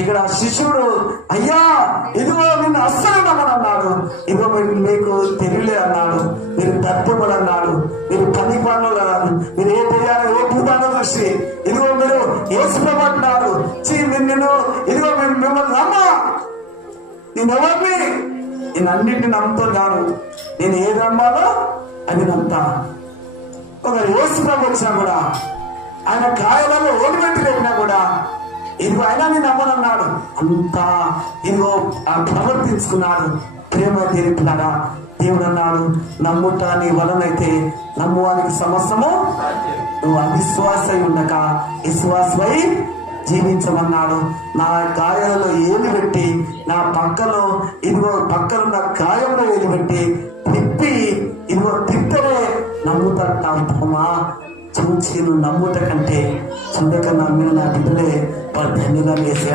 ఇక్కడ శిష్యుడు, అయ్యా ఇదిగో నిన్ను అస్సలు నమ్మనన్నాడు, ఇదిగో మీకు తెలియలే అన్నాడు, మీరు తట్టుబడి అన్నాడు, మీరు పని పనులు అన్నారు, మీరు ఏ తెలియాలి ఏ భూతాన్ని చూసి ఇదిగో మీరు ఏసుకున్నాడు, నిన్ను ఇదిగో మిమ్మల్ని నమ్మా, నేనెవరిని, నేను అన్నింటిని నమ్ముతున్నాను, నేను ఏది నమ్మాలో అది నమ్ముతా. ఒక ఏసుప్రభు వచ్చినా కూడా, ఆయన గాయాలలో ఓడిపెట్టి పెట్టినా కూడా ఇదిగో ఆయన నేను నమ్మనన్నాడు. అంతా ఇదిగో ప్రవర్తించుకున్నాడు. ప్రేమ తీరిపినాడా దేవుడు అన్నాడు, నమ్ముట నీ వలనైతే నమ్మువానికి సమస్తము, నువ్వు అవిశ్వాస ఉండక విశ్వాసమై జీవించమన్నాడు. నా గాయాలలో ఏలు పెట్టి, నా పక్కలో ఇదిగో పక్కనున్న గాయంలో ఏలు పెట్టి తిప్పి ఇదిగో తిట్టలే నమ్ముతామా, చూచి నువ్వు నమ్ముట కంటే చూడక నమ్మిన నా బిడ్డలే వాళ్ళు ధన్యుగా వేసే